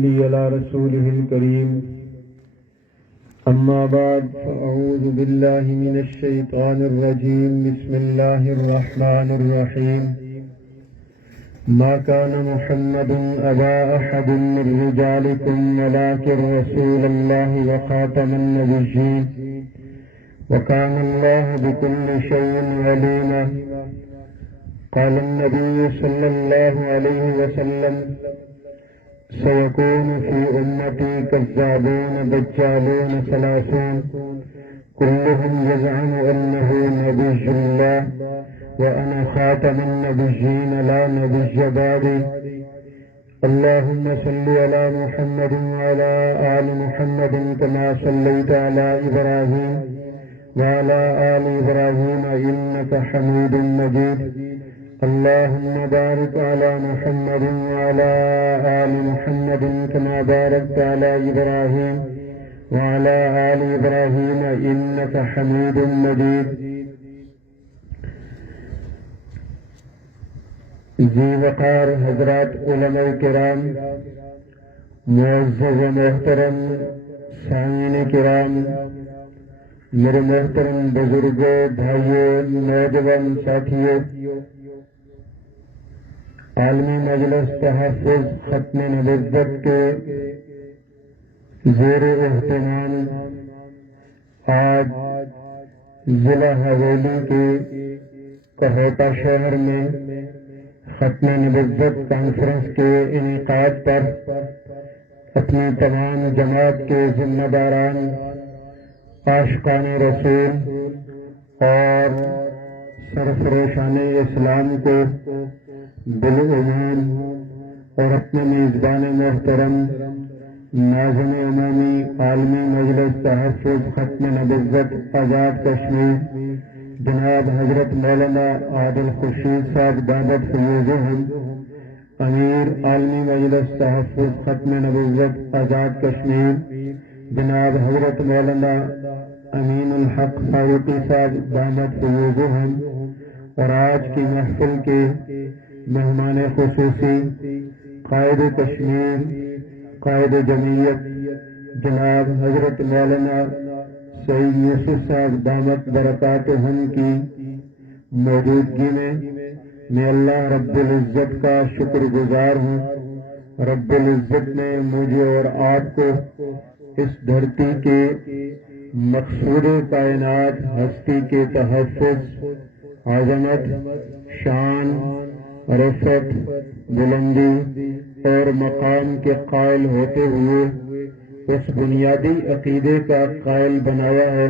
يصلي على رسوله الكريم أما بعد فأعوذ بالله من الشيطان الرجيم بسم الله الرحمن الرحيم ما كان محمد أبا أحد من رجالكم ولكن رسول الله وخاتم النبيين وكان الله بكل شيء عليما قال النبي صلى الله عليه وسلم سيكون في أمتي كذابون دجالون ثلاثون كلهم يزعم أنه نبي الله وأنا خاتم النبيين لا نبي بعدي اللهم صل على محمد وعلى آل محمد كما صليت على إبراهيم وعلى آل إبراهيم إنك حميد مجيد اللهم بارك على محمد وعلى آل محمد كما باركت على إبراهيم وعلى آل إبراهيم إنك حميد مجيد ذی وقار حضرات علماء کرام، معزز و محترم سامعین کرام، میرے محترم بزرگوں، بھائیوں، نوجوان ساتھیوں، عالمی مجلس تحفظ ختم نبوت کے زیر اہتمام آج ضلع حویلی کے کہوٹہ شہر میں ختم نبوت کانفرنس کے انعقاد پر اپنی تمام جماعت کے ذمہ داران، عاشقان رسول اور سرفروشان اسلام کو بالعموم اور اپنے میزبان محترم ناظم عمومی عالمی مجلس تحفظ ختم نبوت آزاد کشمیر جناب حضرت مولانا عادل خورشید صاحب دعوت فیوزہم، امیر عالمی مجلس تحفظ ختم نبوت آزاد کشمیر جناب حضرت مولانا امین الحق فاروقی صاحب دعوت فیوزہم، اور آج کی محفل کے مہمان خصوصی قائد کشمیر، قائد جمعیت جناب حضرت مولانا سعید یوسف صاحب دامت برکاتہم کی موجودگی میں اللہ رب العزت کا شکر گزار ہوں۔ رب العزت نے مجھے اور آپ کو اس دھرتی کے مقصود کائنات ہستی کے تحفظ، عظمت، شان، رفعت، بلندی اور مقام کے قائل ہوتے ہوئے اس بنیادی عقیدے کا قائل بنایا ہے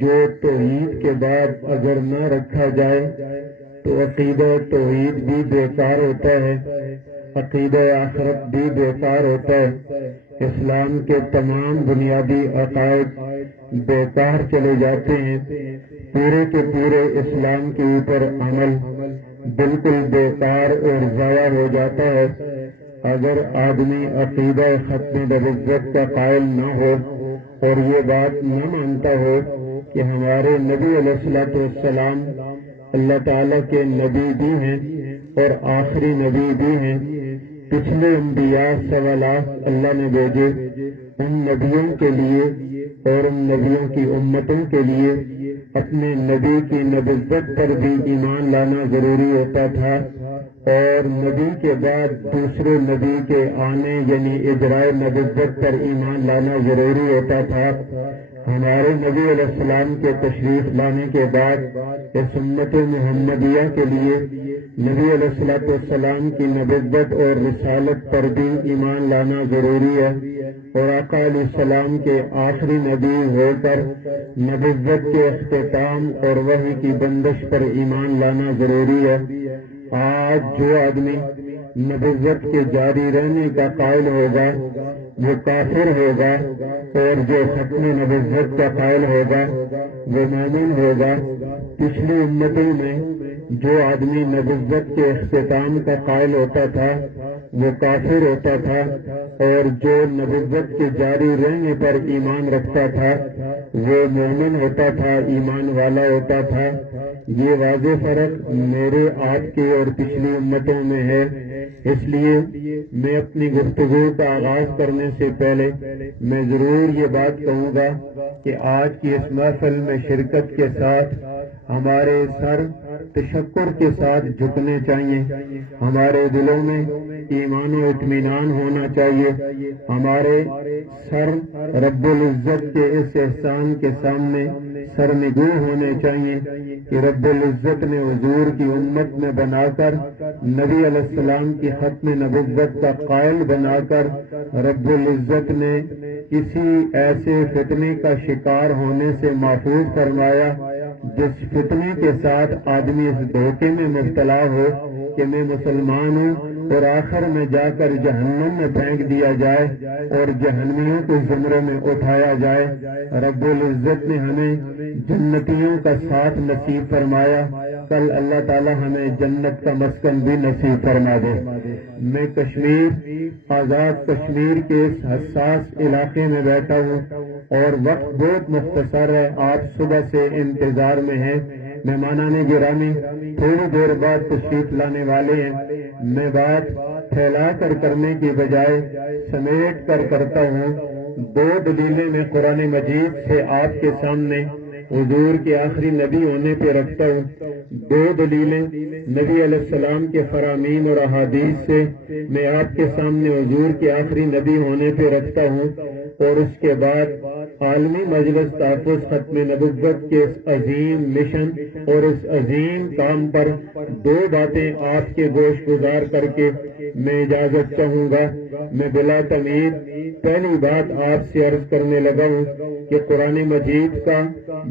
جو توحید کے بعد اگر نہ رکھا جائے تو عقیدہ توحید بھی بیکار ہوتا ہے، عقیدہ آخرت بھی بیکار ہوتا ہے، اسلام کے تمام بنیادی عقائد بیکار چلے جاتے ہیں، پورے کے پورے اسلام کے اوپر عمل بالکل بیکار اور ضائع ہو جاتا ہے اگر آدمی عقیدہ ختم نبوت کا قائل نہ ہو اور یہ بات نہ مانتا ہو کہ ہمارے نبی علیہ الصلوۃ والسلام اللہ تعالیٰ کے نبی بھی ہیں اور آخری نبی بھی ہیں۔ پچھلے انبیاء 1.25 لاکھ اللہ نے بھیجے، ان نبیوں کے لیے اور ان نبیوں کی امتوں کے لیے اپنے نبی کی نبوت پر بھی ایمان لانا ضروری ہوتا تھا، اور نبی کے بعد دوسرے نبی کے آنے یعنی اجرائے نبوت پر ایمان لانا ضروری ہوتا تھا۔ ہمارے نبی علیہ السلام کے تشریف لانے کے بعد اس امت محمدیہ کے لیے نبی علیہ السلام کی نبوت اور رسالت پر بھی ایمان لانا ضروری ہے، اور آقا علیہ السلام کے آخری نبی ہو کر نبوت کے اختتام اور وحی کی بندش پر ایمان لانا ضروری ہے۔ آج جو آدمی نبوت کے جاری رہنے کا قائل ہوگا وہ کافر ہوگا، اور جو ختم نبوت کا قائل ہوگا وہ مومن ہوگا۔ پچھلی امتوں میں جو آدمی نبوت کے اختتام کا قائل ہوتا تھا وہ کافر ہوتا تھا، اور جو نبوت کے جاری رہنے پر ایمان رکھتا تھا وہ مومن ہوتا تھا، ایمان والا ہوتا تھا۔ یہ واضح فرق میرے آپ کے اور پچھلی امتوں میں ہے اس لیے میں اپنی گفتگو کا آغاز کرنے سے پہلے میں ضرور یہ بات کہوں گا کہ آج کی اس محفل میں شرکت کے ساتھ ہمارے سر تشکر کے ساتھ جھکنے چاہیے، ہمارے دلوں میں ایمان و اطمینان ہونا چاہیے، ہمارے سر رب العزت کے اس احسان کے سامنے سرنگو ہونے چاہیے کہ رب العزت نے حضور کی امت میں بنا کر نبی علیہ السلام کی ختم نبوت کا قائل بنا کر رب العزت نے کسی ایسے فتنے کا شکار ہونے سے محفوظ فرمایا جس فتنے کے ساتھ آدمی اس دھوکے میں مبتلا ہو کہ میں مسلمان ہوں اور آخر میں جا کر جہنم میں پھینک دیا جائے اور جہنمیوں کے زمرے میں اٹھایا جائے۔ رب العزت نے ہمیں جنتیوں کا ساتھ نصیب فرمایا، کل اللہ تعالی ہمیں جنت کا مسکن بھی نصیب فرما دے۔ میں کشمیر، آزاد کشمیر کے اس حساس علاقے میں بیٹھا ہوں اور وقت بہت مختصر ہے، آپ صبح سے انتظار میں ہیں، مہمانان گرامی تھوڑی دیر بعد تشریف لانے والے ہیں۔ میں بات پھیلا کر کرنے کی بجائے سمیٹ کر کرتا ہوں۔ دو دلیلیں میں قرآن مجید سے آپ کے سامنے حضور کے آخری نبی ہونے پہ رکھتا ہوں، دو دلیلیں نبی علیہ السلام کے فرامین اور احادیث سے میں آپ کے سامنے حضور کے آخری نبی ہونے پہ رکھتا ہوں، اور اس کے بعد عالمی مجلس تحفظ ختم نبوت کے اس عظیم مشن اور اس عظیم کام پر دو باتیں آپ کے گوش گزار کر کے میں اجازت چاہوں گا۔ میں بلا تمید پہلی بات آپ سے عرض کرنے لگا ہوں کہ قرآن مجید کا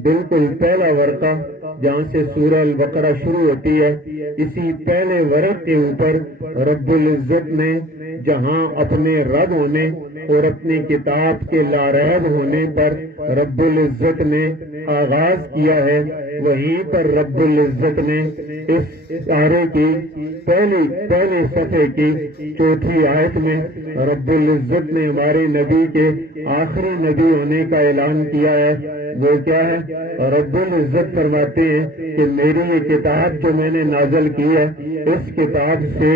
بالکل پہلا ورقہ جہاں سے سورہ البقرہ شروع ہوتی ہے، اسی پہلے ورق کے اوپر رب العزت نے جہاں اپنے رب ہونے اور اپنی کتاب کے لاریب ہونے پر رب العزت نے آغاز کیا ہے، وہیں پر رب العزت نے اس سارے کی پہلے صفحے کی چوتھی آیت میں رب العزت نے ہمارے نبی کے آخری نبی ہونے کا اعلان کیا ہے۔ وہ کیا ہے؟ رب العزت فرماتے ہیں کہ میری یہ کتاب جو میں نے نازل کی ہے، اس کتاب سے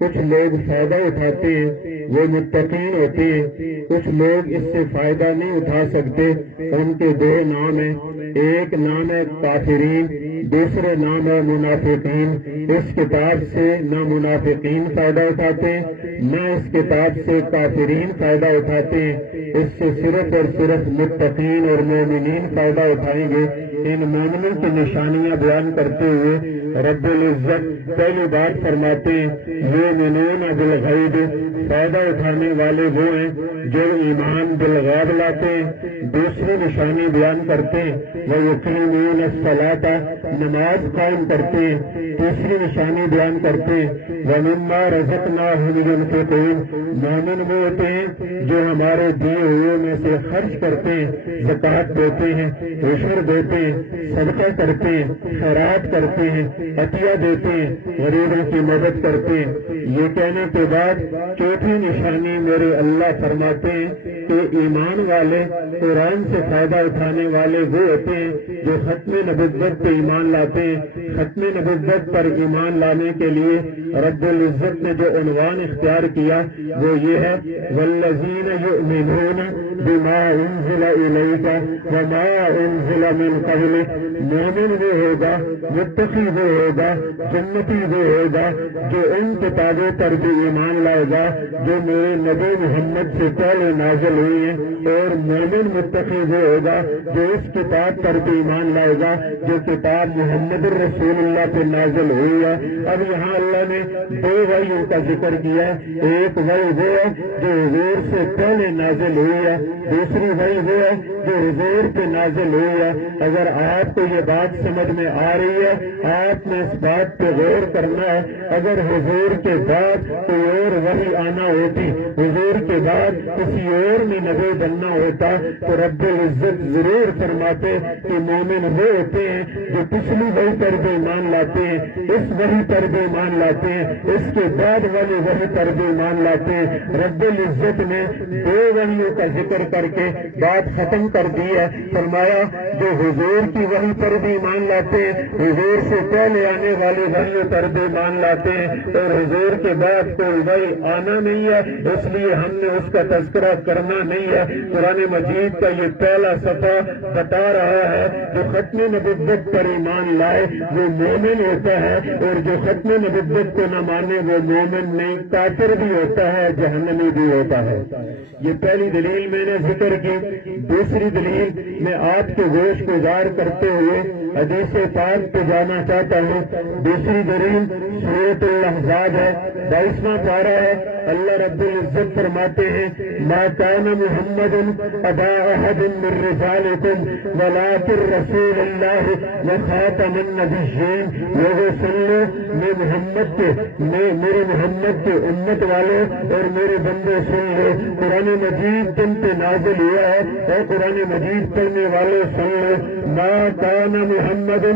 کچھ لوگ فائدہ اٹھاتے ہیں، وہ متقین ہوتے ہیں، کچھ لوگ اس سے فائدہ نہیں اٹھا سکتے۔ ان کے دو نام ہیں، ایک نام ہے کافرین، دوسرے نام ہے منافقین۔ اس کتاب سے نہ منافقین فائدہ اٹھاتے ہیں، نہ اس کتاب سے کافرین فائدہ اٹھاتے ہیں، اس سے صرف اور صرف متقین اور مومنین فائدہ اٹھائیں گے۔ ان مومنوں کی نشانیاں بیان کرتے ہوئے رب العزت پہلی بات فرماتے ہیں یؤمنون بالغیب، فائدہ اٹھانے والے وہ ہیں جو ایمان بالغیب لاتے ہیں۔ دوسری نشانی بیان کرتے ہیں وَيُقِيمُونَ الصَّلَاةَ، نماز قائم کرتے ہیں۔ تیسری نشانی بیان کرتے ہیں وَمِمَّا رَزَقْنَاهُمْ يُنْفِقُونَ، مومن وہ ہوتے ہیں جو ہمارے دیے ہوئے میں سے خرچ کرتے ہیں، زکوٰۃ دیتے ہیں، عشر دیتے ہیں، صدقہ کرتے ہیں، خیرات کرتے ہیں، عطیہ دیتے ہیں، غریبوں کی مدد کرتے ہیں۔ یہ کہنے کے بعد چوتھی نشانی میرے اللہ فرماتے ہیں کہ ایمان والے، قرآن سے فائدہ اٹھانے والے وہ ہوتے ہیں جو ختم نبوت پہ ایمان لاتے ہیں۔ ختم نبوت پر ایمان لانے کے لیے رب العزت نے جو عنوان اختیار کیا وہ یہ ہے والذین یؤمنون بما انزل الیک وما انزل من قبلک، مومن وہ ہوگا، متقی وہ ہوگا، جنتی وہ ہوگا جو ان کتابوں پر بھی ایمان لائے گا جو میرے نبی محمد سے پہلے نازل ہوئی ہیں، اور مومن متقی وہ ہوگا جو اس کتاب پر بھی ایمان لائے گا جو کتاب محمد الرسول اللہ پہ نازل ہوئی ہے۔ اب یہاں اللہ نے دو وحیوں کا ذکر کیا ہے، ایک وحی وہ ہے جو حضور سے پہلے نازل ہوئی ہے، دوسری وحی وہ ہے جو حضور پہ نازل ہوئی ہے۔ اگر آپ کو یہ بات سمجھ میں آ رہی ہے، آپ نے اس بات پہ غور کرنا ہے۔ اگر حضور کے بعد کوئی اور وحی آنا ہوتی، حضور کے بعد کسی اور نے نبی بننا ہوتا، تو رب العزت ضرور فرماتے کہ مومن وہ ہوتے ہیں جو پچھلی وحی پر بھی ایمان لاتے ہیں، اس وحی پر بھی ایمان لاتے ہیں، اس کے بعد والی وحی پر بھی ایمان لاتے ہیں۔ رب العزت نے دو وحیوں کا ذکر کر کے بات ختم کر دی ہے، فرمایا جو حضور کی وحی پر بھی ایمان لاتے ہیں، حضور سے پہلے پہلے آنے والے بھائیوں پر بھی ایمان لاتے ہیں اور حضور کے بعد کوئی بھائی آنا نہیں ہے، اس لیے ہم نے اس کا تذکرہ کرنا نہیں ہے۔ قرآن مجید کا یہ پہلا صفحہ بتا رہا ہے جو ختم نبوت پر ایمان لائے وہ مومن ہوتا ہے، اور جو ختم نبوت کو نہ مانے وہ مومن نہیں، کافر بھی ہوتا ہے، جہنمی بھی ہوتا ہے۔ یہ پہلی دلیل میں نے ذکر کی۔ دوسری دلیل میں آپ کے گوش گزار کرتے ہوئے حدیث پاک پہ جانا چاہتا ہوں۔ دوسری دلیل سورۃ الاحزاب ہے، 22واں پارہ ہے۔ اللہ رب العزت فرماتے ہیں ما کان محمد ابا احد من رجالکم ولکن رسول اللہ وخاتم النبیین۔ لوگوں سن لو، میں محمد کے میرے محمد کے امت والوں اور میرے بندے سن لو، قرآن مجید تم پہ نازل ہوا ہے اور قرآن مجید پڑھنے والوں سن لو، ما کان محمد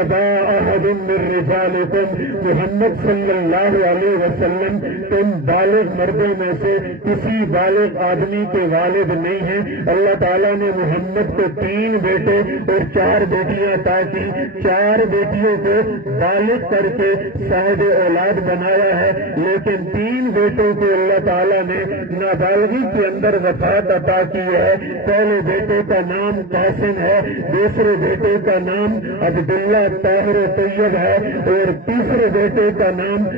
ابا احد من رجالکم، محمد صلی اللہ علیہ وسلم تم بالغ مردوں میں سے کسی بالغ آدمی کے والد نہیں ہیں۔ اللہ تعالیٰ نے محمد کو 3 بیٹے اور 4 بیٹیاں عطا کی، 4 بیٹیوں کو بالغ کر کے صاحب اولاد بنایا ہے، لیکن 3 بیٹوں کو اللہ تعالیٰ نے نابالغی کے اندر وفات عطا کی ہے۔ پہلے بیٹے کا نام قاسم ہے، دوسرے بیٹے کا نام عبداللہ طاہر و طیب ہے، اور تیسرے بیٹے کا نام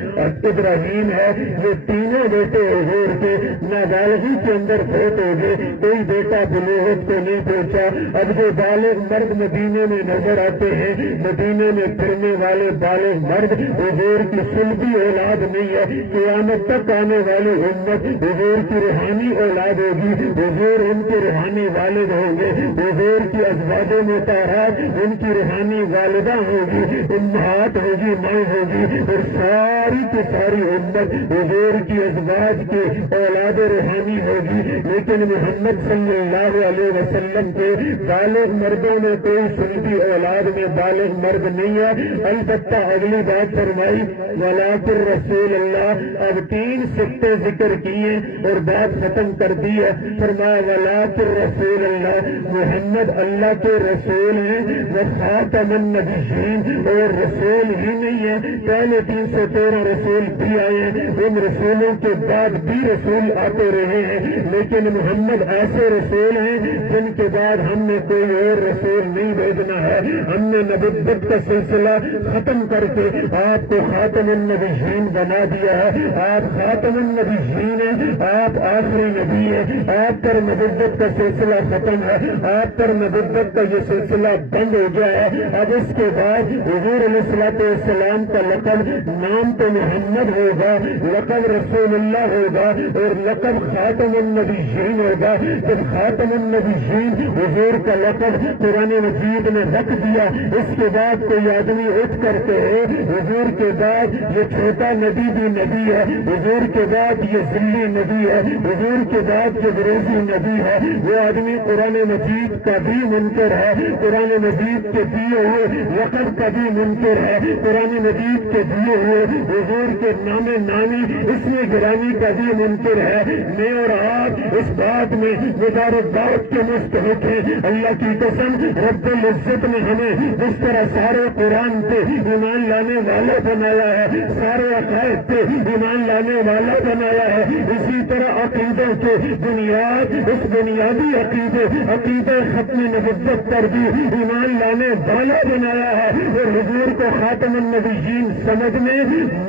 ابراہیم ہے۔ یہ تینوں بیٹے حضور کے نابالغی کے اندر فوت ہو گئے، کوئی بیٹا بلوغت کو نہیں پہنچا۔ اب جو بالغ مرد مدینے میں نظر آتے ہیں، مدینے میں پھرنے والے بالغ مرد، حضور کی صلبی اولاد نہیں ہے۔ قیامت تک آنے والی امت حضور کی روحانی اولاد ہوگی، حضور ان کے روحانی والد ہوں گے، حضور کی ازواج مطہرات ان کی روحانی والدہ ہوگی، امہات ہوگی، ماں ہوگی، اور ساری کی ساری امت حضور کی ازواج کے اولاد روحانی ہوگی۔ لیکن محمد صلی اللہ علیہ وسلم کے بالغ مردوں میں کوئی سنتی اولاد میں بالغ مرد نہیں ہے۔ البتہ اگلی بات فرمائی ولیکن رسول اللہ، اب 3 سکتے ذکر کیے اور بات ختم کر دی ہے۔ فرمایا ولیکن رسول اللہ، محمد اللہ کے رسول ہیں، وخاتم النبیین، اور رسول ہی نہیں ہے، پہلے 313 رسول بھی آئے ہیں، ان رسولوں کے بعد بھی رسول آتے رہے ہیں، لیکن محمد ایسے رسول ہیں جن کے بعد ہم نے کوئی اور رسول نہیں بھیجنا ہے۔ ہم نے نبوت کا سلسلہ ختم کر کے آپ کو خاتم النبیین بنا دیا ہے۔ آپ خاتم النبیین ہیں، آپ آخری نبی ہیں، آپ پر نبوت کا سلسلہ ختم ہے، آپ پر نبوت کا یہ سلسلہ بند ہو گیا ہے۔ اب اس کے بعد حضور علیہ السلام کا لقب نام تو محمد ہوگا، لقب رسول اللہ ہوگا، اور لقب خاتم النبیین ہوگا۔ جب خاتم النبیین حضور کا لقب قرآن مجید نے رکھ دیا، اس کے بعد کوئی آدمی اٹھ کرتے ہے حضور کے بعد یہ چھوٹا نبی بھی نبی ہے، حضور کے بعد یہ ذلی نبی ہے، حضور کے بعد یہ بروزی نبی ہے، وہ آدمی قرآن مجید کا بھی منکر ہے، قرآن مجید کے دیے ہوئے لقب کا بھی منکر ہے، قرآن مجید کے دیے ہوئے حضور کے نام نامی اس میں گرامی کا بھی منکر ہے۔ میں اور آپ اس بات میں مبارکباد کے مستحق ہیں۔ اللہ کی قسم رب العزت نے ہمیں جس طرح سارے قرآن پہ ایمان لانے والا بنایا ہے، سارے عقائد پہ ایمان لانے والا بنایا ہے، اسی طرح عقیدوں کے بنیاد اس بنیادی عقیدے ختم نبوت پر بھی ایمان لانے والا بنایا ہے، اور حضور کو خاتم النبیین سمجھنے،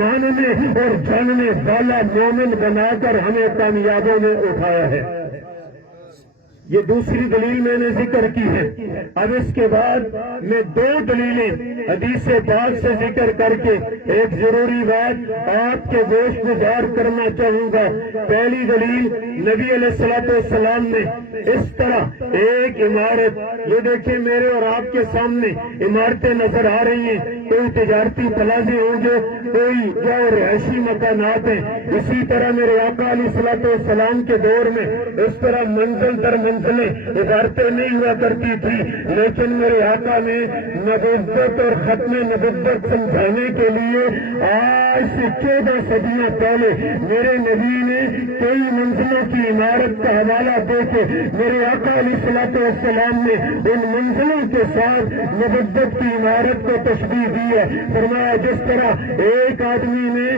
ماننے اور جاننے والا مومن بنا کر ہمیں کامیابوں میں اٹھایا ہے۔ یہ دوسری دلیل میں نے ذکر کی ہے۔ اب اس کے بعد میں 2 دلیلیں حدیث پاک سے ذکر کر کے ایک ضروری بات آپ کے گوش گزار کرنا چاہوں گا۔ پہلی دلیل، نبی علیہ السلام نے اس طرح ایک عمارت، یہ دیکھیں میرے اور آپ کے سامنے عمارتیں نظر آ رہی ہیں، کوئی تجارتی پلازے ہوں گے، کوئی یا رہائشی مکانات ہیں، اسی طرح میرے آقا علیہ السلام کے دور میں اس طرح منزل در منزلیں عمارتیں نہیں ہوا کرتی تھی، لیکن میرے آقا نے نبوت اور ختم نبوت سمجھانے کے لیے آج سے 14 صدیاں پہلے میرے نبی نے کئی منزلوں کی عمارت کا حوالہ دے کے میرے آقا علیہ الصلوۃ والسلام نے ان منزلوں کے ساتھ نبوت کی عمارت کو تشبیہ دی ہے. فرمایا جس طرح ایک آدمی نے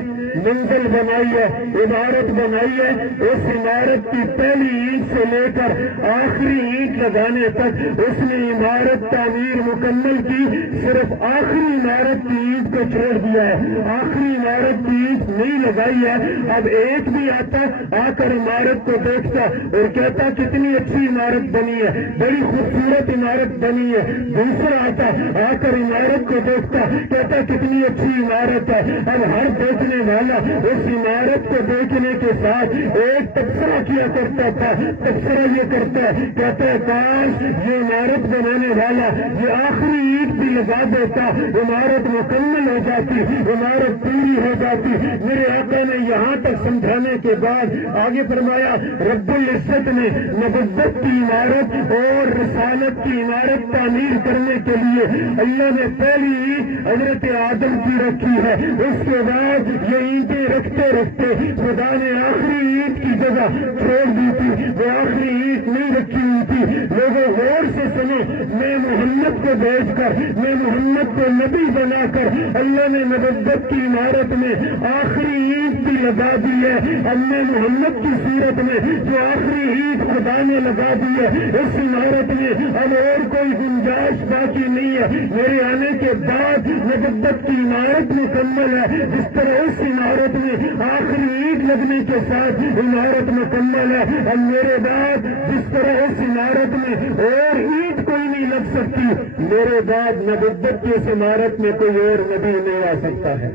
منزل بنائی ہے، عمارت بنائی ہے، اس عمارت کی پہلی اینٹ سے لے کر آخری اینٹ لگانے تک اس نے عمارت تعمیر مکمل کی، صرف آخری عمارت کی اینٹ کو چھوڑ دیا ہے، آخری عمارت کی اینٹ نہیں لگائی ہے. اب ایک بھی آتا آ کر عمارت کو دیکھتا اور کہتا کتنی اچھی عمارت بنی ہے، بڑی خوبصورت عمارت بنی ہے. دوسرا آتا آ کر عمارت کو دیکھتا کہتا کتنی اچھی عمارت ہے. اب ہر دیکھنے والا اس عمارت کو دیکھنے کے ساتھ ایک تبصرہ کیا کرتا تھا. تبصرہ یہ کرتا کہتا ہے کاش یہ عمارت بنانے والا یہ آخری اینٹ بھی لگا دیتا، عمارت مکمل ہو جاتی، عمارت پوری ہو جاتی. میرے آقا نے یہاں تک سمجھانے کے بعد آگے فرمایا رب العزت نے نبوت کی عمارت اور رسالت کی عمارت تعمیر کرنے کے لیے اللہ نے پہلی اینٹ حضرت آدم کی رکھی ہے. اس کے بعد یہ اینٹیں رکھتے رکھتے خدا نے آخری اینٹ کی جگہ چھوڑ دی تھی، وہ آخری اینٹ نہیں رکھی ہوئی تھی. لوگوں غور سے سنو، میں محمد کو بھیج کر، میں محمد کو نبی بنا کر اللہ نے نبوت کی عمارت میں آخری اینٹ بھی لگا دی ہے. اب میں محمد کی سیرت میں جو آخری اینٹ خدا نے لگا دی ہے اس عمارت میں اب اور کوئی گنجائش باقی نہیں ہے. میرے آنے کے بعد نبوت کی عمارت مکمل ہے. جس طرح اس عمارت میں آخری اینٹ لگنے کے ساتھ عمارت مکمل ہے، اب میرے بعد جس طرح اس عمارت میں اور اینٹ کوئی نہیں لگ سکتی، میرے بعد نبوت کی اس عمارت میں کوئی اور نبی نہیں آ سکتا ہے.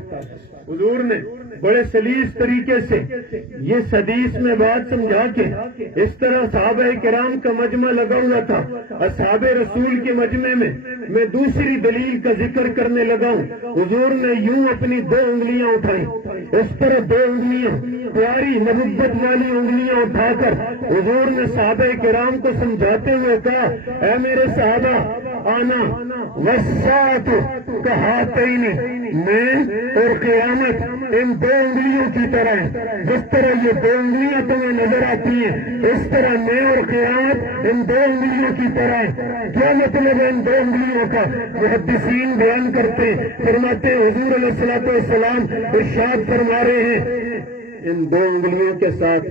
حضور نے بڑے سلیس طریقے سے یہ حدیث میں بات سمجھا کے اس طرح صحابہ کرام کا مجمع لگا ہوا تھا. اصحاب رسول کے مجمع میں دوسری دلیل کا ذکر کرنے لگا ہوں. حضور نے یوں اپنی 2 انگلیاں اٹھائی، اس طرح 2 انگلیاں پیاری نبوت والی انگلیاں اٹھا کر حضور نے صحابہ کرام کو سمجھاتے ہوئے کہا اے میرے صحابہ، آنا والساعۃ کہاتین، میں اور قیامت ان 2 انگلیوں کی طرح ہے. جس طرح یہ 2 انگلیاں تمہیں نظر آتی ہیں اس طرح میں اور قیامت ان 2 انگلیوں کی طرح ہے. کیا مطلب ہے ان 2 انگلیوں کا؟ محدثین بیان کرتے فرماتے حضور علیہ الصلوۃ والسلام ارشاد فرما رہے ہیں ان 2 انگلیوں کے ساتھ،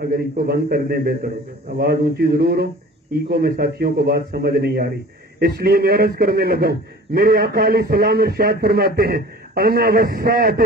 اگر اس کو بند کر دیں بہتر ہے، آواز اونچی ضرور ہو، ایکو میں ساتھیوں کو بات سمجھ نہیں آ رہی، اس لیے میں عرض کرنے لگا ہوں. میرے آقا علیہ السلام ارشاد فرماتے ہیں انا والساعۃ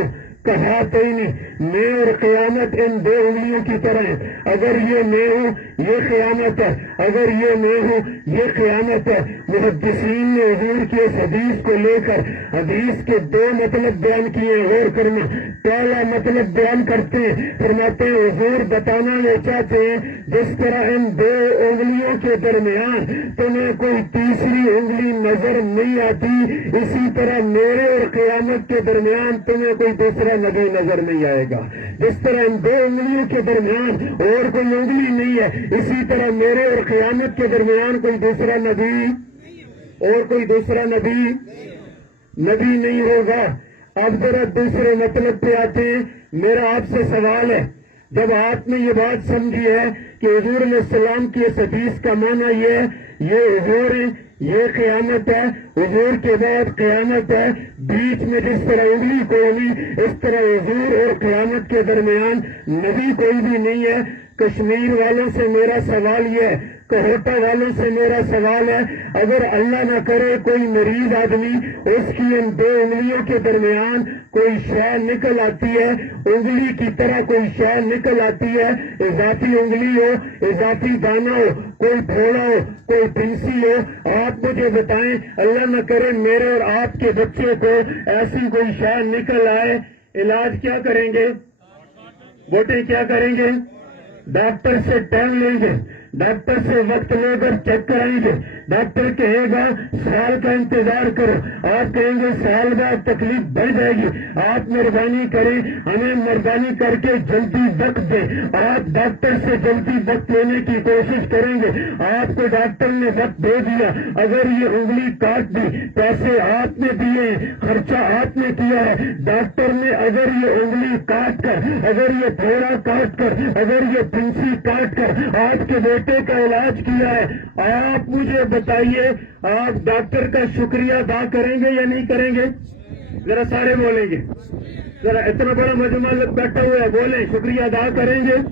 کہاتین، میں اور قیامت ان 2 انگلیوں کی طرح ہے. اگر یہ میں ہوں یہ قیامت ہے، اگر یہ میں ہوں یہ قیامت ہے. محدثین نے حضور کی اس حدیث کو لے کر حدیث کے 2 مطلب بیان کیے. غور کرنا، پہلا مطلب بیان کرتے ہیں فرماتے ہیں حضور بتانا یہ چاہتے ہیں جس طرح ان 2 انگلیوں کے درمیان تمہیں کوئی تیسری انگلی نظر نہیں آتی، اسی طرح میرے اور قیامت کے درمیان تمہیں کوئی دوسرا نبی نظر نہیں آئے گا. جس طرح ان 2 انگلیوں کے درمیان اور کوئی انگلی نہیں ہے، اسی طرح میرے اور قیامت کے درمیان کوئی دوسرا نبی اور کوئی دوسرا نبی نہیں ہوگا. اب ذرا دوسرے مطلب پہ آتے ہیں. میرا آپ سے سوال ہے، جب آپ نے یہ بات سمجھی ہے کہ حضور علیہ السلام کی اس حدیث کا معنی یہ ہے یہ حضور ہے، یہ قیامت ہے، حضور کے بعد قیامت ہے، بیچ میں جس طرح انگلی کوئی نہیں اس طرح حضور اور قیامت کے درمیان نبی کوئی بھی نہیں ہے. کشمیر والوں سے میرا سوال یہ ہے، کوہٹا والوں سے میرا سوال ہے، اگر اللہ نہ کرے کوئی مریض آدمی اس کی ان 2 انگلیوں کے درمیان کوئی شے نکل آتی ہے، انگلی کی طرح کوئی شے نکل آتی ہے، اضافی انگلی ہو، اضافی دانہ ہو، کوئی پھوڑا ہو، کوئی پنسی ہو، آپ مجھے بتائیں اللہ نہ کرے میرے اور آپ کے بچے کو ایسی کوئی شے نکل آئے، علاج کیا کریں گے؟ بوٹے کیا کریں گے؟ ڈاکٹر سے ٹائم لیں گے. ڈاکٹر سے وقت لے کر چیک کرائیں گے. ڈاکٹر کہے گا سال کا انتظار کرو, آپ کہیں گے سال بعد تکلیف بڑھ جائے گی, آپ مہربانی کریں ہمیں مہربانی کر کے جلدی وقت دیں. آپ ڈاکٹر سے جلدی وقت لینے کی کوشش کریں گے. آپ کو ڈاکٹر نے وقت دے دیا, اگر یہ انگلی کاٹ دی, پیسے آپ نے دیے, خرچہ آپ نے کیا ہے. ڈاکٹر نے اگر یہ انگلی کاٹ کر, اگر یہ پھیڑا کاٹ کر, اگر یہ پھنسی کاٹ کر آپ کے بیٹے کا علاج کیا ہے, آپ مجھے بتائیے آپ ڈاکٹر کا شکریہ ادا کریں گے یا نہیں کریں گے؟ ذرا سارے بولیں گے, ذرا اتنا بڑا مجمع لوگ بیٹھا ہوا ہے, بولیں شکریہ ادا کریں گے.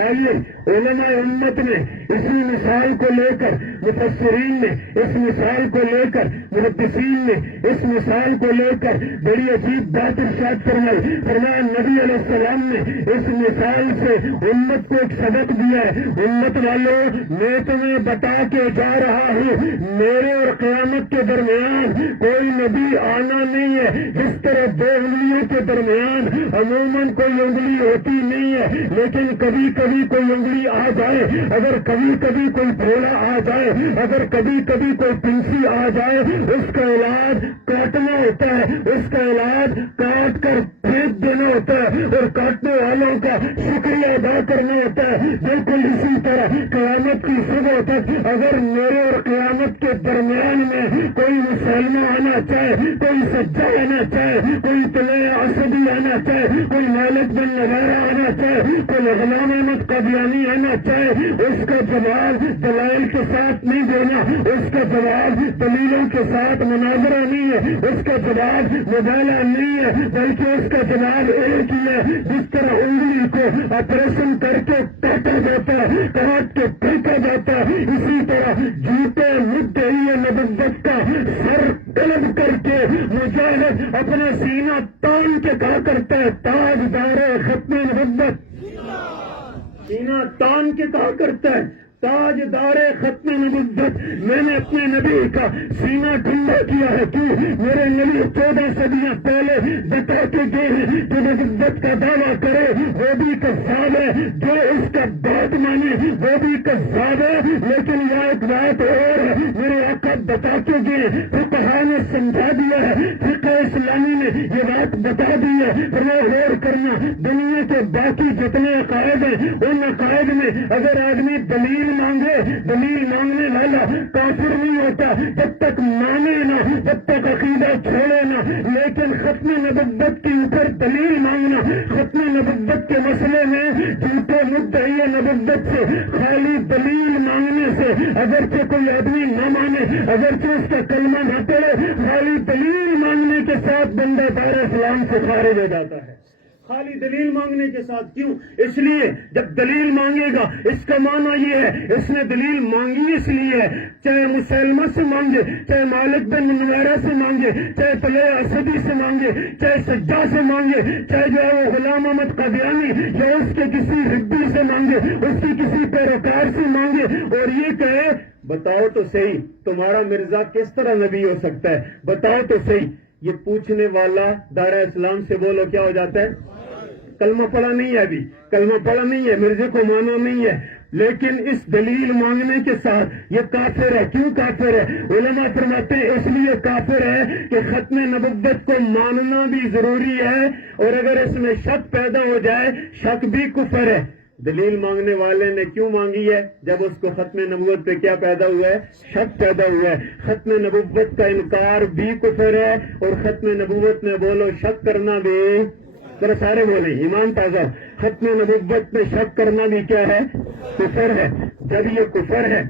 آئیے علماء امت نے اسی مثال کو لے کر, مفسرین نے اس مثال کو لے کر, محدثین نے اس مثال کو لے کر بڑی عجیب بات ارشاد فرمائی. فرمایا نبی علیہ السلام نے اس مثال سے امت کو ایک سبق دیا ہے. امت والوں میں تمہیں بتا کے جا رہا ہوں, میرے اور قیامت کے درمیان کوئی نبی آنا نہیں ہے. جس طرح دو انگلیوں کے درمیان عموماً کوئی انگلی ہوتی نہیں ہے, لیکن کبھی کبھی کوئی انگلی آ جائے, اگر کبھی کبھی کوئی پھوڑا آ جائے, اگر کبھی کبھی کوئی پنسی آ جائے, اس کا علاج کاٹنا ہوتا ہے, اس کا علاج کاٹ کر پھینک دینا ہوتا ہے, اور کاٹنے والوں کا شکریہ ادا کرنا ہوتا ہے. بالکل اسی طرح قیامت کی صبح تک اگر میرے اور قیامت کے درمیان میں کوئی مسلمہ آنا چاہے, کوئی سجا آنا چاہے, کوئی طلحہ اسدی آنا چاہے, کوئی مالک بن نویرہ آنا چاہے, کوئی غلام احمد قادیانی آنا چاہے, اس کا جواب دلائل کے ساتھ نہیں دینا, اس کا جواب دلیلوں کے ساتھ مناظرہ نہیں ہے, اس کا جواب مبالغہ نہیں ہے, بلکہ اس کا جواب ایک ہی ہے. جس طرح انگلی کو آپریشن کر کے کاٹا جاتا ہے, کاٹ کے پھینکا جاتا ہے, اسی طرح جھوٹے مدعی نبوت کا سر قلم کر کے مجاہد اپنا سینہ تان کے کہا کرتا ہے تاجدار ختم نبوت, سینہ تان کے کہا کرتا ہے تاجدار ختم نبوت. میں نے اپنے نبی کا سینہ ٹھنڈا کیا ہے. کیوں؟ میرے نبی 14 صدیاں پہلے بتا کے گئے ہیں جو نبوت کا دعویٰ کرے وہ بھی کذاب ہے, جو اس کا بات مانے وہ بھی کذاب ہے. لیکن یہ ایک بات اور ہے, میرے آقا بتا کے گئے, فقہا نے سمجھا دیا ہے, فقہ اسلامی نے یہ بات بتا دی ہے. پھر غور کرنا, دنیا کے باقی جتنے عقائد ہیں ان عقائد میں اگر آدمی دلیل مانگے, دلیل مانگنے والا کافر نہیں ہوتا جب تک مانے نہ, جب تک عقیدہ چھوڑے نہ. لیکن ختم نبوت کے اوپر دلیل مانگنا, ختم نبوت کے مسئلے میں جھوٹے مدعی نبوت سے خالی دلیل مانگنے سے, اگرچہ کوئی آدمی نہ مانے, اگرچہ اس کا کلمہ نہ پڑے, خالی دلیل مانگنے کے ساتھ بندہ دار اسلام سے خارج ہو جاتا ہے. خالی دلیل مانگنے کے ساتھ. کیوں؟ اس لیے جب دلیل مانگے گا اس کا معنی یہ ہے اس نے دلیل مانگی اس لیے ہے, چاہے مسلمہ سے مانگے, چاہے مالک بن نویرہ سے مانگے, چاہے طلحہ اسدی سے مانگے, چاہے سجا سے مانگے, چاہے جو ہے وہ غلام احمد قادیانی یا اس کے کسی ربی سے مانگے, اس کی کسی پیروکار سے مانگے, اور یہ کہے بتاؤ تو صحیح تمہارا مرزا کس طرح نبی ہو سکتا ہے, بتاؤ تو صحیح. یہ پوچھنے والا دار اسلام سے بولو کیا ہو جاتا ہے؟ کلمہ پڑا نہیں ہے, ابھی کلمہ پڑا نہیں ہے, مرزے کو مانا نہیں ہے, لیکن اس دلیل مانگنے کے ساتھ یہ کافر ہے. کیوں کافر ہے؟ علماء فرماتے ہیں اس لیے کافر ہے کہ ختم نبوت کو ماننا بھی ضروری ہے, اور اگر اس میں شک پیدا ہو جائے, شک بھی کفر ہے. دلیل مانگنے والے نے کیوں مانگی ہے؟ جب اس کو ختم نبوت پہ کیا پیدا ہوا ہے؟ شک پیدا ہوا ہے. ختم نبوت کا انکار بھی کفر ہے, اور ختم نبوت میں بولو شک کرنا بھی, ذرا سارے بولیں ایمان تازہ, ختم نبوت پہ شک کرنا بھی کیا ہے؟ کفر ہے. جب یہ کفر ہے,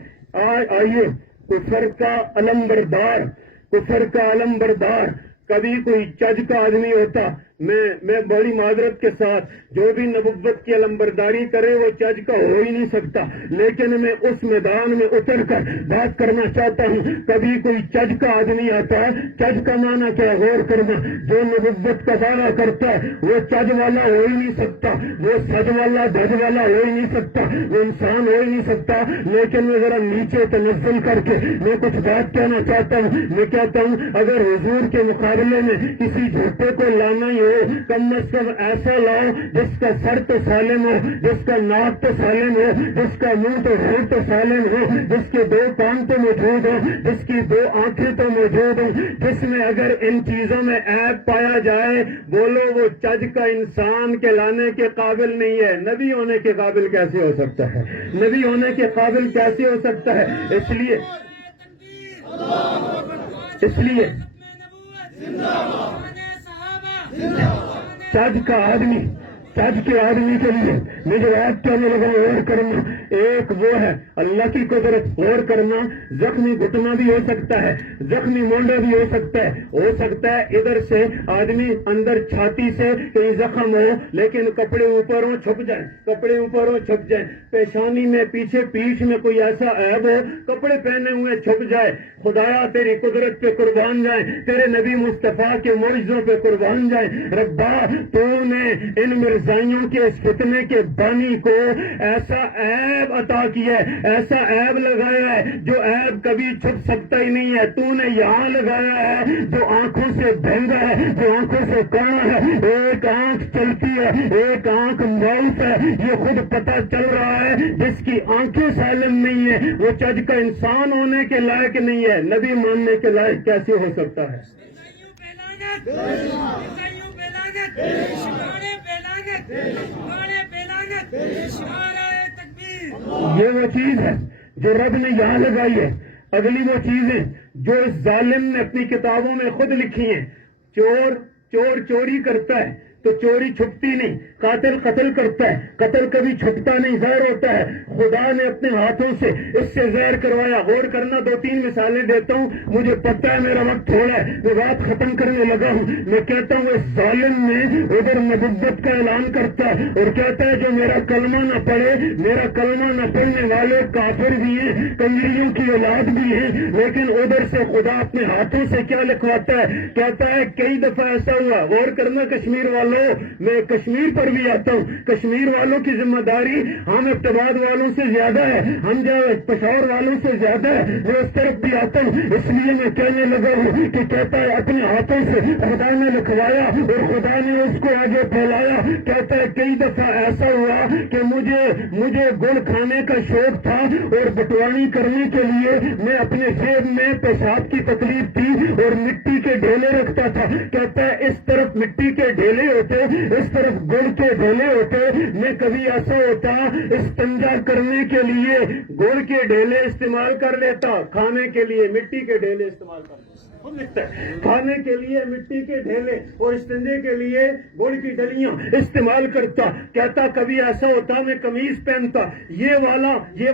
آئیے کفر کا علمبردار, کفر کا علمبردار کبھی کوئی چج کا آدمی ہوتا, میں بڑی معذرت کے ساتھ, جو بھی نبوت کی علمبرداری کرے وہ چج کا ہو ہی نہیں سکتا, لیکن میں اس میدان میں اتر کر بات کرنا چاہتا ہوں. کبھی کوئی چج کا آدمی آتا ہے, چج کا معنی کیا غور کرنا, جو نبوت کا دعویٰ کرتا ہے وہ چج والا ہو ہی نہیں سکتا, وہ سج والا دھج والا ہو ہی نہیں سکتا, وہ انسان ہو ہی نہیں سکتا. لیکن میں ذرا نیچے تنزل کر کے میں کچھ بات کہنا چاہتا ہوں. میں کہتا ہوں اگر حضور کے مقابلے میں کسی جھوٹے کو لانا ہی کم از کم ایسا لاؤ جس کا سر تو سالم ہو، جس کا ناک تو سالم ہو، جس کا منہ تو ہو تو سالم ہو، جس کے 2 کان تو موجود ہو، جس کی 2 آنکھیں تو موجود ہوں، جس میں اگر ان چیزوں میں عیب پایا جائے بولو وہ چج کا انسان کہلانے کے قابل نہیں ہے، نبی ہونے کے قابل کیسے ہو سکتا ہے؟ نبی ہونے کے قابل کیسے ہو سکتا ہے؟ اس لیے چج کا آدمی، چج کے آدمی کے لیے میں جو بات کہنے لگا غور کرنا، ایک وہ ہے اللہ کی قدرت، غور کرنا زخمی گھٹنا بھی ہو سکتا ہے، زخمی مونڈا بھی ہو سکتا ہے ادھر سے آدمی اندر چھاتی سے کہیں زخم ہو لیکن کپڑے اوپروں چھپ جائیں، پیشانی میں پیچھے پیٹھ میں کوئی ایسا عیب ہو کپڑے پہنے ہوئے چھپ جائے، خدایا تیری قدرت پہ قربان جائیں، تیرے نبی مصطفیٰ کے معجزوں پہ قربان جائیں، ربا تو نے ان مرزائیوں کے اس فتنے کے بانی کو ایسا عیب عطا کیا ہے، ایسا عیب لگایا ہے جو عیب کبھی چھپ سکتا ہی نہیں ہے، تو نے یہاں لگایا ہے جو آنکھوں سے بہنگا ہے، جو آنکھوں سے کانا ہے، ایک آنکھ چلتی ہے ایک آنکھ معاف ہے، یہ خود پتہ چل رہا ہے جس کی آنکھیں سالم نہیں ہے وہ چج کا انسان ہونے کے لائق نہیں ہے، نبی ماننے کے لائق کیسے ہو سکتا ہے؟ یہ وہ چیز ہے جو رب نے یہاں لگائی ہے۔ اگلی وہ چیزیں جو اس ظالم نے اپنی کتابوں میں خود لکھی ہیں، چور چوری کرتا ہے تو چوری چھپتی نہیں، قاتل قتل کرتا ہے، قتل کبھی چھپتا نہیں، زہر ہوتا ہے، خدا نے اپنے ہاتھوں سے اس سے زہر کروایا۔ غور کرنا، 2-3 مثالیں دیتا ہوں، مجھے پتہ ہے میرا وقت تھوڑا ہے، میں بات ختم کرنے لگا ہوں۔ میں کہتا ہوں اس ظالم نے ادھر نبوت کا اعلان کرتا ہے اور کہتا ہے جو میرا کلمہ نہ پڑھے، میرا کلمہ نہ پڑھنے والے کافر بھی ہیں، کنجریوں کی اولاد بھی ہیں، لیکن ادھر سے خدا اپنے ہاتھوں سے کیا لکھواتا ہے؟ کہتا ہے کئی دفعہ ایسا ہوا، غور کرنا کشمیر والوں، میں کشمیر پر بھی آتا ہوں، کشمیر والوں کی ذمہ داری ہم ابتداد والوں سے زیادہ ہے، ہم جو پشاور والوں سے زیادہ ہے، میں اس طرف بھی آتا ہوں، اس لیے میں کہنے لگا ہوں کہ کہتا ہے اپنے ہاتھوں سے خدا نے لکھوایا اور خدا نے اس کو آگے پھیلایا۔ کہتا ہے کئی دفعہ ایسا ہوا کہ مجھے گڑ کھانے کا شوق تھا اور بٹوانی کرنے کے لیے میں اپنے جیب میں پیشاب کی تکلیف تھی اور مٹی کے ڈھیلے رکھتا تھا۔ کہتا ہے اس طرف مٹی کے ڈھیلے ہوتے، اس طرف گڑ کے ڈھیلے ہوتے، میں کبھی ایسا ہوتا استنجا کرنے کے لیے گڑ کے ڈھیلے استعمال کر لیتا، کھانے کے لیے مٹی کے ڈھیلے استعمال کر لیتا، کھانے کے لیے مٹی کے ڈھیلے اور استنجے کے لیے گڑ کی ڈلیاں استعمال کرتا۔ کہتا کبھی ایسا ہوتا میں قمیض پہنتا، یہ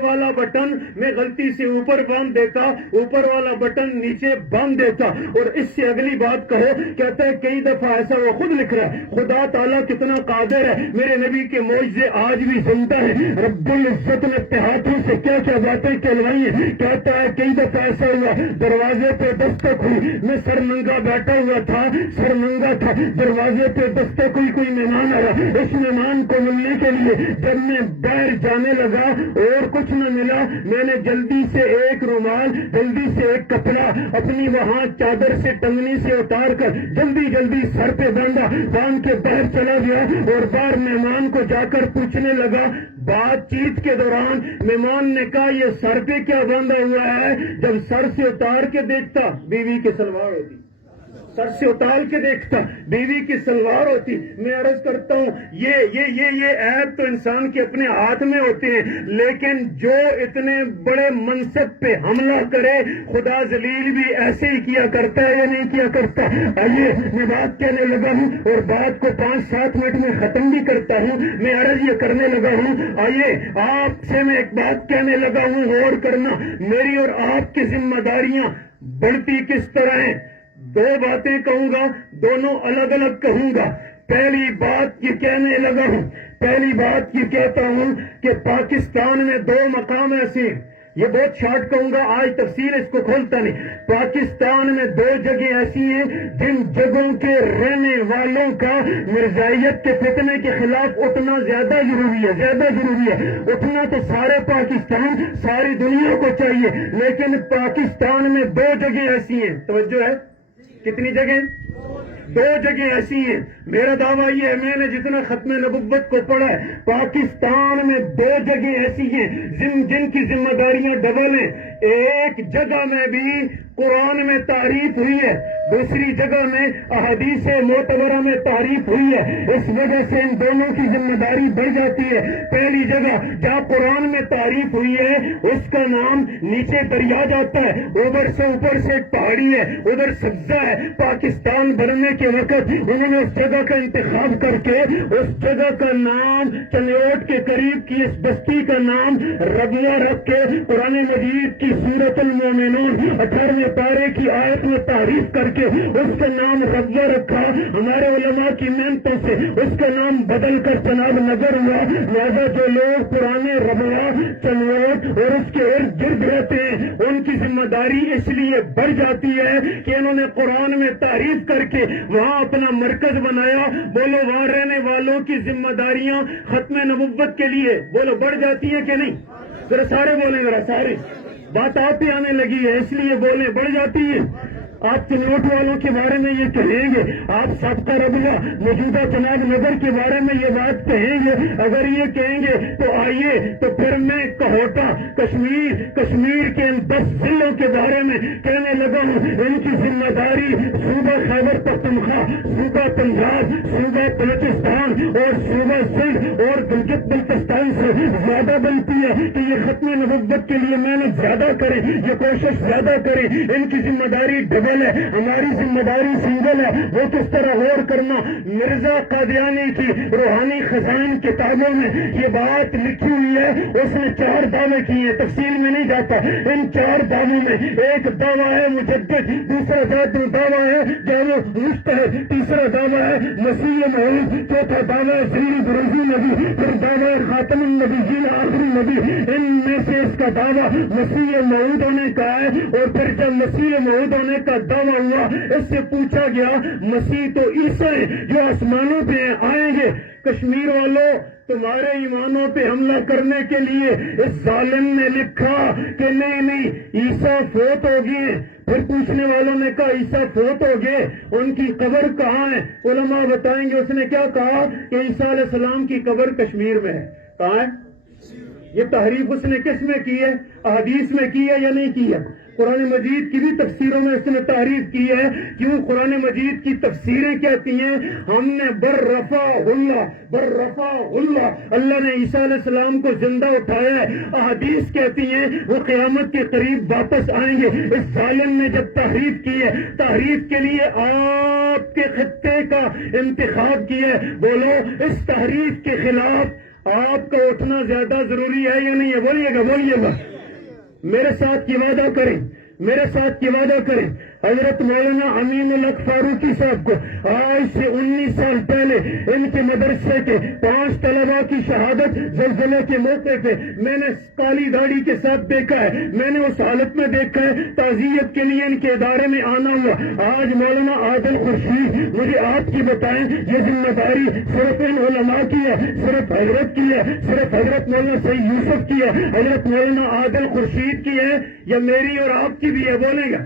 والا بٹن میں غلطی سے اوپر باندھ دیتا، اوپر والا بٹن نیچے باندھ دیتا۔ اور اس سے اگلی بات کہو، کہتا ہے کئی دفعہ ایسا وہ خود لکھ رہا ہے، خدا تعالیٰ کتنا قادر ہے، میرے نبی کے معجزے آج بھی زندہ ہیں، رب العزت نے اپنے ہاتھوں سے کیا کیا باتیں کہلوائی ہیں۔ کہتا ہے کئی دفعہ ایسا ہوا دروازے پہ دستک ہوئی، میں سر ننگا بیٹھا ہوا تھا، سر ننگا تھا، دروازے پہ دستک ہوئی، کوئی مہمان آیا، اس مہمان کو ملنے کے لیے جب میں باہر جانے لگا اور کچھ نہ ملا، میں نے جلدی سے ایک رومال، جلدی سے ایک کپڑا اپنی وہاں چادر سے ٹنگنی سے اتار کر جلدی سر پہ باندھ کے باہر چلا گیا اور باہر مہمان کو جا کر پوچھنے لگا۔ بات چیت کے دوران مہمان نے کہا یہ سر پہ کیا باندھا ہوا ہے؟ جب سر سے اتار کے دیکھتا بیوی کی سلوار ہوتی، سر سے اتار کے دیکھتا بیوی کی سلوار ہوتی۔ میں عرض کرتا ہوں یہ عیب تو انسان کے اپنے ہاتھ میں ہوتے ہیں، لیکن جو اتنے بڑے منصب پہ حملہ کرے خدا ذلیل بھی ایسے ہی کیا کرتا ہے یا نہیں کیا کرتا؟ آئیے میں بات کہنے لگا ہوں اور بات کو 5-7 منٹ میں ختم بھی کرتا ہوں۔ میں عرض یہ کرنے لگا ہوں، آئیے آپ سے میں ایک بات کہنے لگا ہوں، غور کرنا، میری اور آپ کی ذمہ داریاں بڑھتی کس طرح ہیں۔ 2 باتیں کہوں گا، دونوں الگ الگ کہوں گا۔ پہلی بات یہ کہنے لگا ہوں، پہلی بات یہ کہتا ہوں کہ پاکستان میں 2 مقام ایسے ہیں، یہ بہت شارٹ کہوں گا، آج تفصیل اس کو کھولتا نہیں۔ پاکستان میں 2 جگہ ایسی ہیں جن جگہوں کے رہنے والوں کا مرزائیت کے فتنے کے خلاف اٹھنا زیادہ ضروری ہے، اٹھنا تو سارے پاکستان، ساری دنیا کو چاہیے، لیکن پاکستان میں 2 جگہ ایسی ہیں، توجہ ہے، کتنی جگہ؟ دو جگہ ایسی ہیں، میرا دعویٰ یہ ہے، میں نے جتنا ختم نبوت کو پڑھا ہے، پاکستان میں دو جگہ ایسی ہیں جن کی ذمہ داریاں ڈبل ہیں۔ ایک جگہ میں بھی قرآن میں تعریف ہوئی ہے، دوسری جگہ میں احادیث معتبرہ میں تعریف ہوئی ہے، اس وجہ سے ان دونوں کی ذمہ داری بڑھ جاتی ہے۔ پہلی جگہ جہاں قرآن میں تعریف ہوئی ہے اس کا نام نیچے دریا جاتا ہے، اوپر سے پہاڑی ہے، ادھر سبزہ ہے۔ پاکستان بننے کے وقت انہوں نے اس جگہ کا انتخاب کر کے اس جگہ کا نام چنوٹ کے قریب کی اس بستی کا نام ربوہ رکھ کے قرآن مجید کی سورۃ المومنون 18ویں پارے کی آیت میں تعریف کر کے اس کا نام ربوہ رکھا۔ ہمارے علماء کی محنتوں سے اس کا نام بدل کر چناب نگر ہوا۔ لہذا جو لوگ پرانے ربوہ چنوٹ اور اس کے ارد گرد رہتے ہیں ان کی ذمہ داری اس لیے بڑھ جاتی ہے کہ انہوں نے قرآن میں تعریف کر کے وہاں اپنا مرکز بنایا۔ بولو وہاں رہنے والوں کی ذمہ داریاں ختم نبوت کے لیے بولو بڑھ جاتی ہے کہ نہیں؟ ذرا سارے بولیں، ذرا سارے، بات آپ پہ آنے لگی ہے اس لیے بولیں بڑھ جاتی ہے۔ آپ چنوٹ والوں کے بارے میں یہ کہیں گے، آپ سابقہ ربوہ موجودہ چناب نگر کے بارے میں یہ بات کہیں گے، اگر یہ کہیں گے تو آئیے تو پھر میں کہوٹا کشمیر کے ان 10 ضلعوں کے بارے میں کہنے لگا ہوں۔ ان کی ذمہ داری صوبہ خیبر پختونخوا، صوبہ پنجاب، صوبہ بلوچستان اور صوبہ سندھ اور گلگت بلتستان سے زیادہ بنتی ہے کہ یہ ختم نبوت کے لیے محنت زیادہ کریں، یہ کوشش زیادہ کریں۔ ان کی ذمہ داری ڈبل ہے، ہماری ذمہ داری سنگل ہے۔ وہ کس طرح غور کرنا، مرزا قادیانی کی روحانی خزائن کتابوں میں یہ بات لکھی ہوئی ہے، اس نے 4 دعوے کیے ہیں، تفصیل میں نہیں جاتا۔ ان 4 دعووں میں ایک دعویٰ ہے مجدد، دوسرا دعویٰ ہے جامع مجتہد، تیسرا دعویٰ ہے مسیح موعود، چوتھا دعویٰ ہے ذیل بروزی نبی، پھر دعویٰ ہے خاتم النبیین آخری نبی۔ ان میں سے اس کا دعویٰ مسیح موعود ہونے کا ہے، اور پھر جب مسیح موعود ہونے کا دعویٰ ہوا اس سے پوچھا گیا مسیح تو عیسیٰ جو آسمانوں پہ آئیں گے، کشمیر والوں تمہارے ایمانوں پہ حملہ کرنے کے لیے اس ظالم نے لکھا کہ نہیں عیسیٰ فوت ہو گئے۔ پھر پوچھنے والوں نے کہا عیسیٰ فوت ہو گئے، ان کی قبر کہاں ہے؟ علماء بتائیں گے اس نے کیا کہا کہ عیسیٰ علیہ السلام کی قبر کشمیر میں ہے۔ کہاں ہے؟ یہ تحریف اس نے کس میں کی ہے؟ احادیث میں کی ہے یا نہیں کی ہے؟ قرآن مجید کی بھی تفسیروں میں اس نے تعریف کی ہے۔ کیوں قرآن مجید کی تفسیریں کہتی ہیں ہم نے بررفع اللہ، اللہ نے عیسیٰ علیہ السلام کو زندہ اٹھایا ہے۔ احادیث کہتی ہیں وہ قیامت کے قریب واپس آئیں گے۔ اس ظالم نے جب تحریف کی ہے، تحریف کے لیے آپ کے خطے کا انتخاب کیا ہے، بولو اس تحریف کے خلاف آپ کا اٹھنا زیادہ ضروری ہے یا نہیں ہے؟ بولیے گا میرے ساتھ یہ وعدہ کریں حضرت مولانا امین الحق فاروقی صاحب کو آج سے 19 سال پہلے ان کے مدرسے کے 5 طلباء کی شہادت زلزلے کے موقع پہ میں نے کالی داڑھی کے ساتھ دیکھا ہے، میں نے اس حالت میں دیکھا ہے، تعزیت کے لیے ان کے ادارے میں آنا ہوا۔ آج مولانا عادل خورشید مجھے آپ کی بتائیں یہ ذمہ داری صرف ان علماء کی ہے، صرف حضرت کی ہے، صرف حضرت مولانا سید یوسف کی ہے، حضرت مولانا عادل خورشید کی ہے یا میری اور آپ کی بھی ہے؟ بولیں گا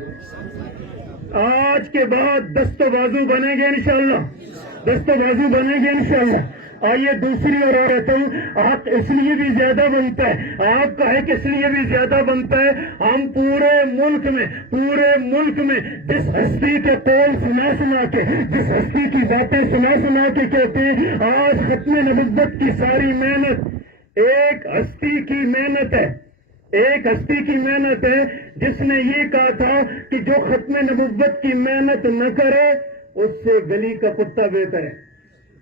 آج کے بعد دست و بازو بنے گے انشاءاللہ۔ آئیے دوسری اور عورتوں حق اس لیے بھی زیادہ بنتا ہے، آپ کا حق اس لیے بھی زیادہ بنتا ہے، ہم پورے ملک میں جس ہستی کے قول سنا کے، جس ہستی کی باتیں سنا کے کہتے ہیں آج ختم نبوت کی ساری محنت ایک ہستی کی محنت ہے جس نے یہ کہا تھا کہ جو ختم نبوت کی محنت نہ کرے اس سے گلی کا کتا بہتر ہے۔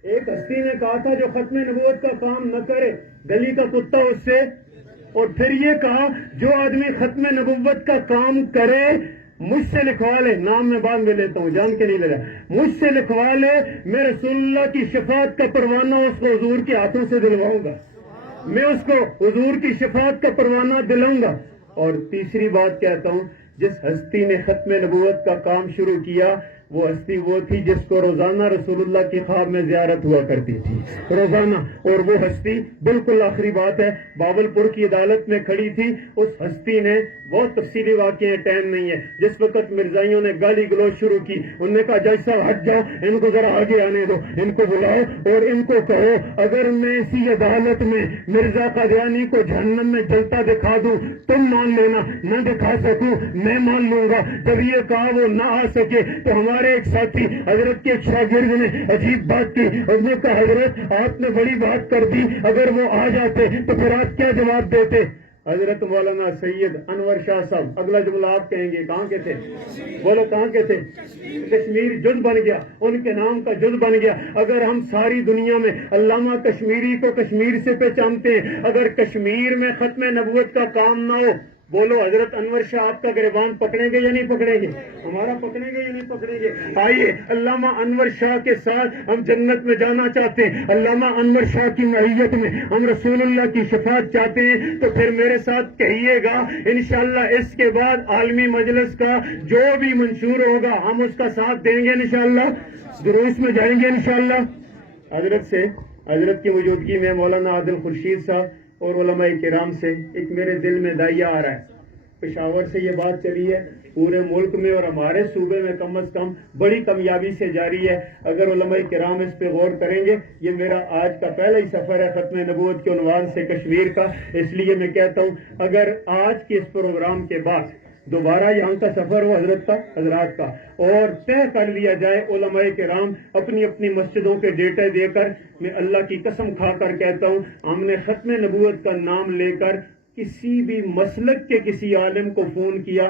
ایک ہستی نے کہا تھا جو ختم نبوت کا کام نہ کرے گلی کا کتا اس سے، اور پھر یہ کہا جو آدمی ختم نبوت کا کام کرے مجھ سے لکھوا لے، نام میں بعد میں لیتا ہوں جان کے نہیں لے رہا، مجھ سے لکھوا لے، میں رسول اللہ کی شفاعت کا پروانہ اس کو حضور کے ہاتھوں سے دلواؤں گا، میں اس کو حضور کی شفاعت کا پروانہ دلاؤں گا۔ اور تیسری بات کہتا ہوں، جس ہستی نے ختم نبوت کا کام شروع کیا وہ ہستی وہ تھی جس کو روزانہ رسول اللہ کی خواب میں زیارت ہوا کرتی تھی روزانہ، اور وہ ہستی بالکل آخری بات ہے باول پور کی عدالت میں کھڑی تھی. اس ہستی نے بہت تفصیلی واقعے ٹائم نہیں ہے، جس وقت مرزائیوں نے گالی گلوچ شروع کی، انہوں نے کہا جج صاحب ہٹ جاؤ، ان کو ذرا آگے آنے دو، ان کو بلاؤ اور ان کو کہو اگر میں اسی عدالت میں مرزا قادیانی کو جہنم میں جلتا دکھا دوں تم مان لینا، نہ دکھا سکوں میں مان لوں گا. جب یہ کہا وہ نہ آ سکے تو ہمارے ایک ساتھی حضرت کے ایک شاگرد نے عجیب بات کی، اس نے کہا حضرت آپ نے بڑی بات کر دی، اگر وہ آ جاتے تو پھر آپ کیا جواب دیتے؟ حضرت مولانا سید انور شاہ صاحب اگلا جملہ آپ کہیں گے کہاں کے تھے؟ بولو کہاں کے تھے؟ کشمیر جز بن گیا، ان کے نام کا جز بن گیا. اگر ہم ساری دنیا میں علامہ کشمیری کو کشمیر سے پہچانتے ہیں، اگر کشمیر میں ختم نبوت کا کام نہ ہو، بولو حضرت انور شاہ آپ کا گریبان پکڑیں گے یا نہیں پکڑیں گے؟ ہمارا پکڑیں گے یا نہیں پکڑیں گے؟ آئیے علامہ انور شاہ کے ساتھ ہم جنت میں جانا چاہتے ہیں، علامہ انور شاہ کی معیت میں ہم رسول اللہ کی شفاعت چاہتے ہیں، تو پھر میرے ساتھ کہیے گا انشاءاللہ اس کے بعد عالمی مجلس کا جو بھی منشور ہوگا ہم اس کا ساتھ دیں گے انشاءاللہ، دروس میں جائیں گے انشاءاللہ. حضرت کی موجودگی میں مولانا عادل خورشید صاحب اور علماء کرام سے ایک میرے دل میں دائیا آ رہا ہے. پشاور سے یہ بات چلی ہے، پورے ملک میں اور ہمارے صوبے میں کم از کم بڑی کامیابی سے جاری ہے. اگر علماء کرام اس پہ غور کریں گے، یہ میرا آج کا پہلا ہی سفر ہے ختم نبوت کے عنوان سے کشمیر کا، اس لیے میں کہتا ہوں اگر آج کے اس پروگرام کے بعد دوبارہ یہاں کا سفر ہو حضرات کا اور طے کر لیا جائے علماء کرام اپنی اپنی مسجدوں کے ڈیٹے دے کر، میں اللہ کی قسم کھا کر کہتا ہوں ہم نے ختم نبوت کا نام لے کر کسی بھی مسلک کے کسی عالم کو فون کیا